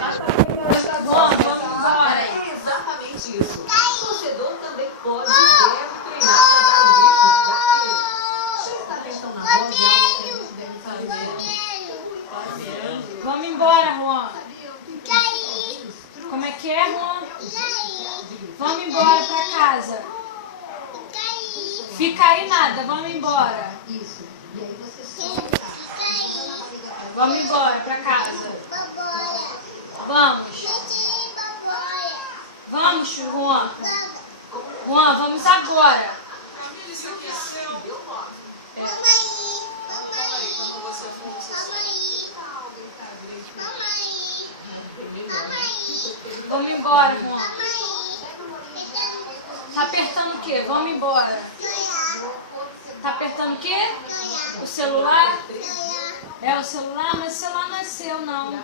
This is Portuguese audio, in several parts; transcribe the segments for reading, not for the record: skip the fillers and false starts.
Vamos embora. É exatamente isso. O torcedor também pode e deve treinar para dar um grito, já que prestar atenção na voz é algo que a gente deve fazer. Vamos embora, Juan. Como é que é, Juan? Vamos embora pra casa. Fica aí nada, vamos embora. Isso. E aí você solta. Vamos embora pra casa. Vamos. Vamos, Juan. Juan, vamos agora. Vamos embora, Juan. Tá apertando o quê? Vamos embora. Tá apertando o quê? O celular? É o celular? Mas o celular não é seu, não.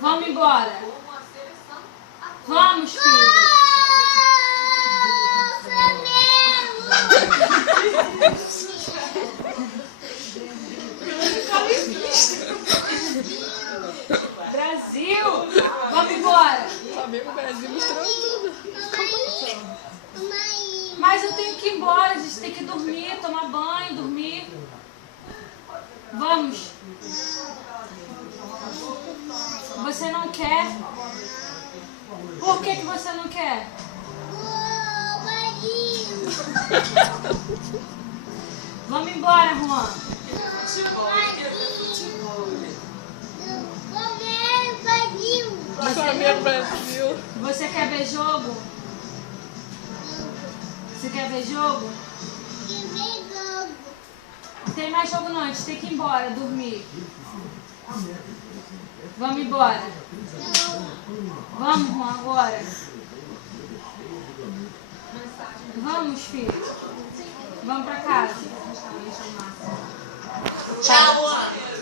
Vamos embora. Vamos, filho. Brasil! Vamos embora. Flamengo, Brasil mostrou tudo. Mas eu tenho que ir embora, a gente tem que dormir, tomar banho, dormir. Vamos. Você não quer? Por que você não quer? Vamos embora, Juan. Flamengo, Brasil. Você quer ver jogo? Você quer ver jogo? Não tem mais jogo não, a gente tem que ir embora, dormir. Vamos embora. Vamos, Juan, agora. Vamos, filho. Vamos pra casa. Tchau, Ana.